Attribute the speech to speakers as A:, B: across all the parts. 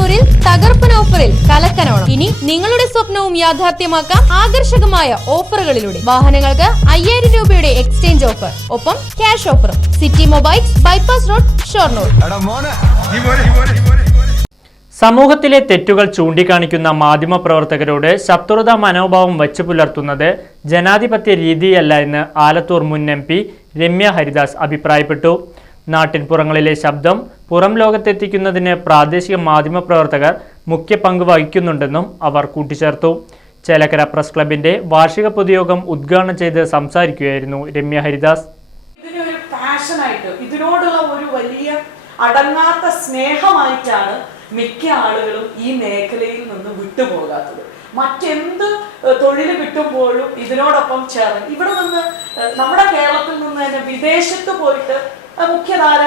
A: കണ്ണൂരിൽ തകർപ്പൻ ഓഫറിൽ കലക്കനോണം ഇനി നിങ്ങളുടെ സ്വപ്നവും യാഥാർത്ഥ്യമാക്കാം ആകർഷകമായ ഓഫറുകളിലൂടെ വാഹനങ്ങൾക്ക് അയ്യായിരം രൂപയുടെ എക്സ്ചേഞ്ച് ഓഫർ ഒപ്പം ക്യാഷ് ഓഫറും city mobiles bypass road Shoranur
B: സമൂഹത്തിലെ തെറ്റുകൾ ചൂണ്ടിക്കാണിക്കുന്ന പ്രവർത്തകരോട് ശത്രുതാ മനോഭാവം വച്ചു പുലർത്തുന്നത് ജനാധിപത്യ രീതിയല്ല എന്ന് ആലത്തൂർ മുൻ എം പി രമ്യ ഹരിദാസ് അഭിപ്രായപ്പെട്ടു നാട്ടിൻപുറങ്ങളിലെ ശബ്ദം പുറം ലോകത്തെത്തിക്കുന്നതിന് പ്രാദേശിക മാധ്യമപ്രവർത്തകർ മുഖ്യ പങ്ക് വഹിക്കുന്നുണ്ടെന്നും അവർ കൂട്ടിച്ചേർത്തു ചേലക്കര പ്രസ് ക്ലബിന്റെ വാർഷിക പൊതുയോഗം ഉദ്ഘാടനം ചെയ്ത് സംസാരിക്കുകയായിരുന്നു രമ്യ ഹരിദാസ്
C: ഇതിനൊരു ഇതിനോടുള്ള ഒരു വലിയ അടങ്ങാത്ത സ്നേഹമായിട്ടാണ് മിക്ക ആളുകളും ഈ മേഖലയിൽ നിന്ന് വിട്ടുപോകാത്തത് മറ്റെന്ത് തൊഴിൽ കിട്ടുമ്പോഴും ഇതിനോടൊപ്പം ചേർന്ന് ഇവിടെ നിന്ന് നമ്മുടെ കേരളത്തിൽ നിന്ന് തന്നെ വിദേശത്ത് പോയിട്ട് മുഖ്യധാര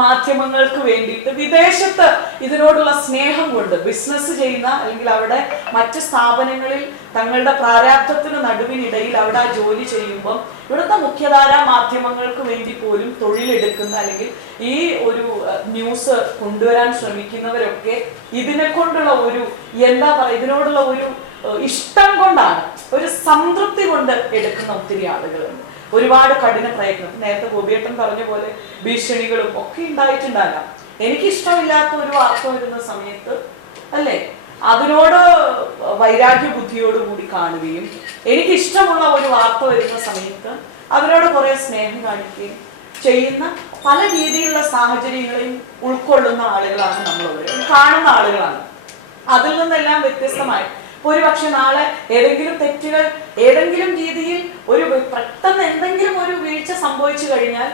C: മാധ്യമങ്ങൾക്ക് വേണ്ടിയിട്ട് വിദേശത്ത് ഇതിനോടുള്ള സ്നേഹം കൊണ്ട് ബിസിനസ് ചെയ്യുന്ന അല്ലെങ്കിൽ അവിടെ മറ്റ് സ്ഥാപനങ്ങളിൽ തങ്ങളുടെ പ്രാരാബ്ദത്തിന് നടുവിനിടയിൽ അവിടെ ആ ജോലി ചെയ്യുമ്പം ഇവിടുത്തെ മുഖ്യധാര മാധ്യമങ്ങൾക്ക് വേണ്ടി പോലും തൊഴിലെടുക്കുന്ന അല്ലെങ്കിൽ ഈ ഒരു ന്യൂസ് കൊണ്ടുവരാൻ ശ്രമിക്കുന്നവരൊക്കെ ഇതിനെ കൊണ്ടുള്ള ഒരു എന്താ പറയുക ഇതിനോടുള്ള ഒരു ഇഷ്ടം കൊണ്ടാണ് ഒരു സംതൃപ്തി കൊണ്ട് എടുക്കുന്ന ഒത്തിരി ആളുകളുണ്ട് ഒരുപാട് കഠിന പ്രയത്നം നേരത്തെ ഗോപിയേട്ടൻ പറഞ്ഞ പോലെ ഭീഷണികളും ഒക്കെ ഉണ്ടായിട്ടുണ്ടാകാം എനിക്കിഷ്ടമില്ലാത്ത ഒരു വാർത്ത വരുന്ന സമയത്ത് അല്ലേ അതിനോട് വൈരാഗ്യ ബുദ്ധിയോടുകൂടി കാണുകയും എനിക്കിഷ്ടമുള്ള ഒരു വാർത്ത വരുന്ന സമയത്ത് അവരോട് കുറേ സ്നേഹം കാണിക്കുകയും ചെയ്യുന്ന പല രീതിയിലുള്ള സാഹചര്യങ്ങളെയും ഉൾക്കൊള്ളുന്ന ആളുകളാണ് നമ്മളുള്ളത് കാണുന്ന ആളുകളാണ് അതിൽ നിന്നെല്ലാം വ്യത്യസ്തമായി ഒരുപക്ഷെ നാളെ ഏതെങ്കിലും തെറ്റുകൾ ഏതെങ്കിലും രീതിയിൽ ഒരു പെട്ടെന്ന് എന്തെങ്കിലും ഒരു വീഴ്ച സംഭവിച്ചു കഴിഞ്ഞാൽ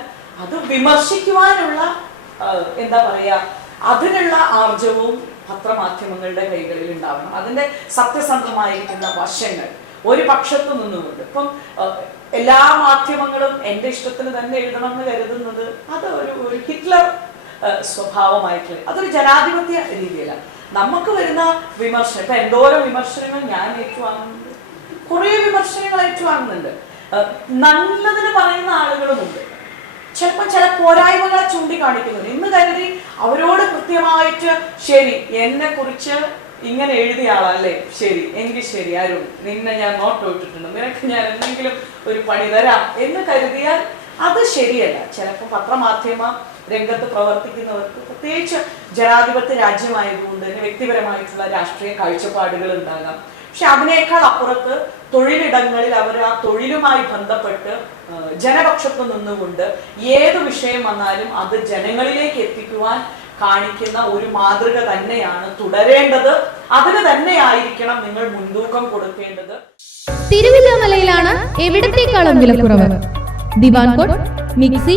C: അത് വിമർശിക്കുവാനുള്ള എന്താ പറയുക അതിനുള്ള ആർജവും പത്രമാധ്യമങ്ങളുടെ കൈകളിൽ ഉണ്ടാവണം അതിന്റെ സത്യസന്ധമായിരിക്കുന്ന വശങ്ങൾ ഒരു പക്ഷത്തു നിന്നുകൊണ്ട് ഇപ്പം എല്ലാ മാധ്യമങ്ങളും എൻ്റെ ഇഷ്ടത്തിന് തന്നെ എഴുതണം കരുതുന്നത് അത് ഒരു ഒരു ഹിറ്റ്ലർ സ്വഭാവമായിട്ടുള്ള അതൊരു ജനാധിപത്യ രീതിയിലാണ് നമുക്ക് വരുന്ന വിമർശനം ഇപ്പൊ എന്തോരം വിമർശനങ്ങൾ ഞാൻ ഏറ്റുവാങ്ങുന്നുണ്ട് കുറേ വിമർശനങ്ങൾ ഏറ്റുവാങ്ങുന്നുണ്ട് നല്ലതിന് പറയുന്ന ആളുകളുമുണ്ട് ചിലപ്പോൾ ചില പോരായ്മകളെ ചൂണ്ടിക്കാണിക്കുന്നുണ്ട് ഇന്ന് കരുതി അവരോട് കൃത്യമായിട്ട് ശരി എന്നെ കുറിച്ച് ഇങ്ങനെ എഴുതിയ ആളല്ലേ ശരി എനിക്ക് ശരി അരുൺ നിന്നെ ഞാൻ നോട്ട് വിട്ടിട്ടുണ്ട് നിനക്ക് ഞാൻ എന്തെങ്കിലും ഒരു പണി തരാം എന്ന് കരുതിയാൽ അത് ശരിയല്ല ചിലപ്പോൾ പത്രമാധ്യമ രംഗത്ത് പ്രവർത്തിക്കുന്നവർക്ക് പ്രത്യേകിച്ച് ജനാധിപത്യ രാജ്യമായതുകൊണ്ട് തന്നെ വ്യക്തിപരമായിട്ടുള്ള രാഷ്ട്രീയ കാഴ്ചപ്പാടുകൾ ഉണ്ടാകാം പക്ഷെ അതിനേക്കാൾ അപ്പുറത്ത് തൊഴിലിടങ്ങളിൽ അവർ ആ തൊഴിലുമായി ബന്ധപ്പെട്ട് ജനപക്ഷത്ത് നിന്നുകൊണ്ട് ഏത് വിഷയം വന്നാലും അത് ജനങ്ങളിലേക്ക് എത്തിക്കുവാൻ കാണിക്കുന്ന ഒരു മാതൃക തന്നെയാണ് തുടരേണ്ടത് അതിന് തന്നെയായിരിക്കണം നിങ്ങൾ മുൻതൂക്കം കൊടുക്കേണ്ടത്
D: തിരുവല്ലാമലയിലാണ് എവിടത്തേക്കാളും വിലക്കുറവ് ദിവാൻ കോട്ട് മിക്സി